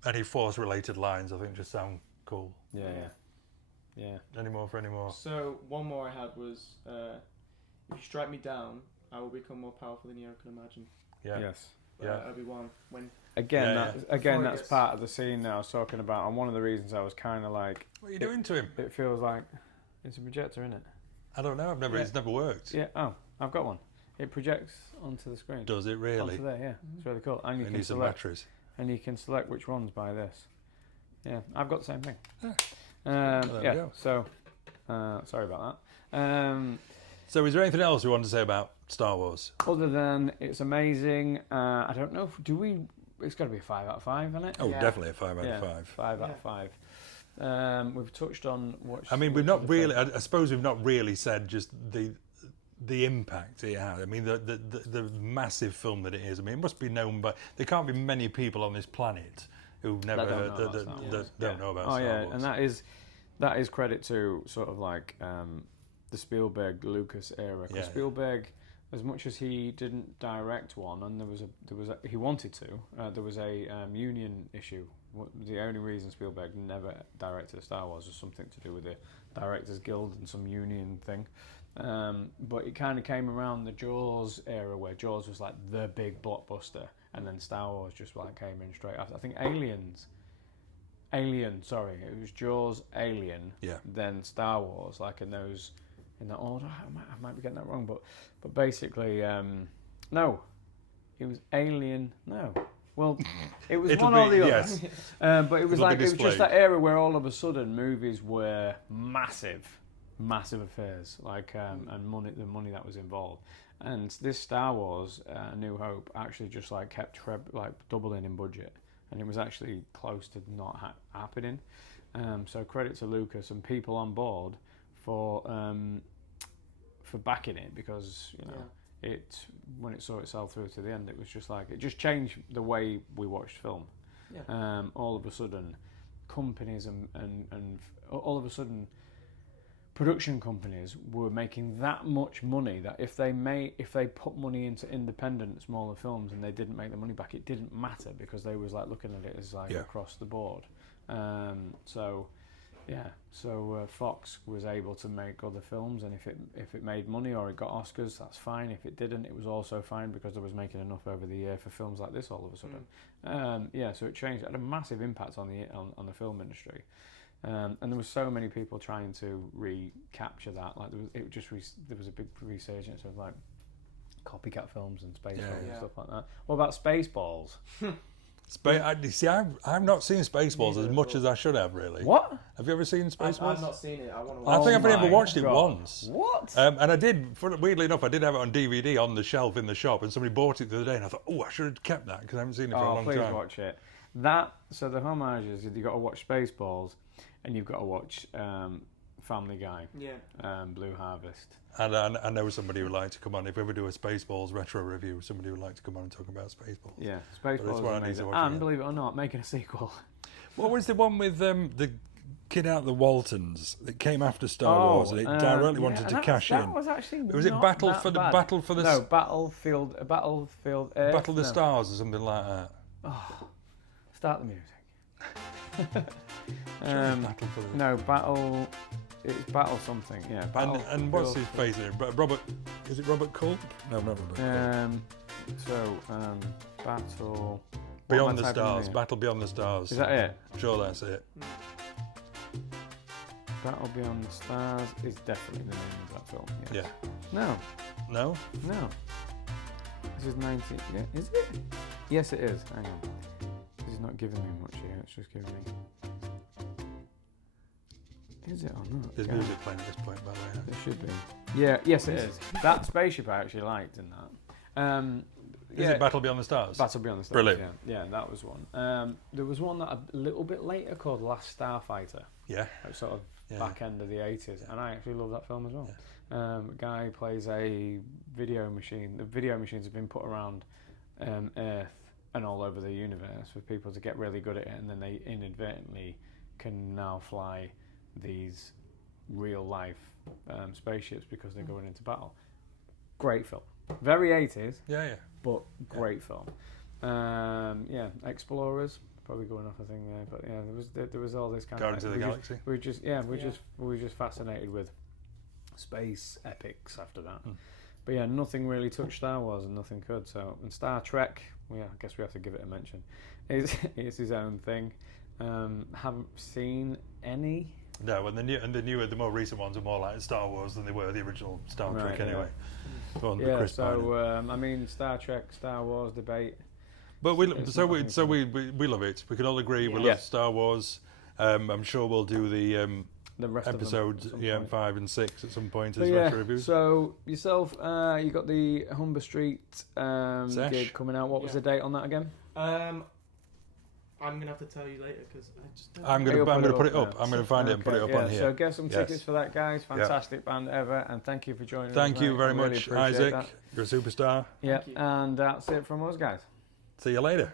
Any Force related lines I think just sound cool. Yeah. Any more? So one more I had was, if you strike me down, I will become more powerful than you can imagine. Yeah. Yes. Obi-Wan when. That's part of the scene that I was talking about, and one of the reasons I was kind of like, what are you doing to him? It feels like it's a projector, isn't it? I don't know. It's never worked. Yeah. Oh, I've got one. It projects onto the screen. Does it really? Onto there, yeah. It's really cool. And you can some batteries. And you can select which ones by this. Yeah, I've got the same thing. There we go. So sorry about that. So is there anything else we want to say about Star Wars? Other than it's amazing. I don't know. It's got to be a 5 out of 5, isn't it? Oh, definitely a 5 out of 5. 5 out of 5. We've touched on what. I mean, we've not really. I suppose we've not really said just the impact it had. I mean, the massive film that it is. I mean, it must be known by. There can't be many people on this planet who've never don't know about Star Wars. And that is credit to sort of like the Spielberg Lucas era. Because Spielberg, as much as he didn't direct one, and he wanted to, there was a union issue. The only reason Spielberg never directed Star Wars was something to do with the Directors Guild and some union thing. But it kind of came around the Jaws era, where Jaws was like the big blockbuster, and then Star Wars just like came in straight after. I think it was Jaws, Alien, then Star Wars, like in that order. I might be getting that wrong, but basically, no, it was Alien. No, well, it was one or the other. Yes. But it was just that era where all of a sudden movies were massive affairs, like and the money that was involved. And this Star Wars, A New Hope, actually just like kept doubling in budget, and it was actually close to not happening. So credit to Lucas and people on board for backing it, because it, when it saw itself through to the end, it was just like it just changed the way we watched film. All of a sudden, companies and all of a sudden, production companies were making that much money that if they put money into independent smaller films and they didn't make the money back, it didn't matter because they was like looking at it as like across the board. So Fox was able to make other films, and if it made money or it got Oscars, that's fine. If it didn't, it was also fine because it was making enough over the year for films like this all of a sudden. So it changed. It had a massive impact on the film industry. And there were so many people trying to recapture that. Like there was a big resurgence of like copycat films and space films and stuff like that. What about Spaceballs? I've not seen Spaceballs as much as I should have, really. What? Have you ever seen Spaceballs? I've not seen it. I want to watch I think it. I've only ever watched it once. What? And I did, weirdly enough, I did have it on DVD on the shelf in the shop, and somebody bought it the other day, and I thought, I should have kept that because I haven't seen it for a long please time. watch it. So the homages, you've got to watch Spaceballs, and you've got to watch Family Guy, Blue Harvest. And I know somebody who would like to come on, if we ever do a Spaceballs retro review, somebody would like to come on and talk about Spaceballs. Yeah, Spaceballs is amazing. And believe it or not, making a sequel. What was the one with the kid out of the Waltons that came after Star Wars and it directly wanted to cash in? That was actually Was it Battle for the Battlefield Earth? Battle of the Stars or something like that? Oh, start the music. Battle. It's Battle something, yeah. Battle. And what's his face there? Robert? Is it Robert Culp? No, not Robert Culp. Battle. Beyond the Stars. Battle Beyond the Stars. Is that it? Sure, that's it. Battle Beyond the Stars is definitely the name of that film. Yes. Yeah. No. This is 19. Yeah, is it? Yes, it is. Hang on. This is not giving me much here. It's just giving me. Is it or not? There's music playing at this point, by the way. There should be. Yeah, yes, it is. That spaceship I actually liked in that. Is it Battle Beyond the Stars? Battle Beyond the Stars. Brilliant. Yeah, that was one. There was one that a little bit later called Last Starfighter. Yeah. Sort of back end of the 80s, and I actually love that film as well. A guy plays a video machine. The video machines have been put around Earth and all over the universe for people to get really good at it, and then they inadvertently can now fly these real life spaceships because they're going into battle. Great film. Very 80s. Yeah. But great film. Explorers. Probably going off a thing there, but there was all this kind Guardians of of the Galaxy. We were just fascinated with space epics after that. But nothing really touched Star Wars, and nothing could. So, and Star Trek, I guess we have to give it a mention. It's his own thing. Haven't seen any. No, and the more recent ones are more like Star Wars than they were the original Star Trek anyway. Star Trek, Star Wars debate. But we love it. We can all agree we love Star Wars. I'm sure we'll do the rest episodes, of them 5 and 6 at some point as retro reviews. So yourself, you got the Humber Street gig coming out. What was the date on that again? I'm gonna have to tell you later because I just. I'm gonna put it up. I'm gonna find it and put it up on here. So get some tickets for that, guys. Fantastic band ever, and thank you for joining us. Thank you very really much, Isaac. You're a superstar. Yeah, and that's it from us, guys. See you later.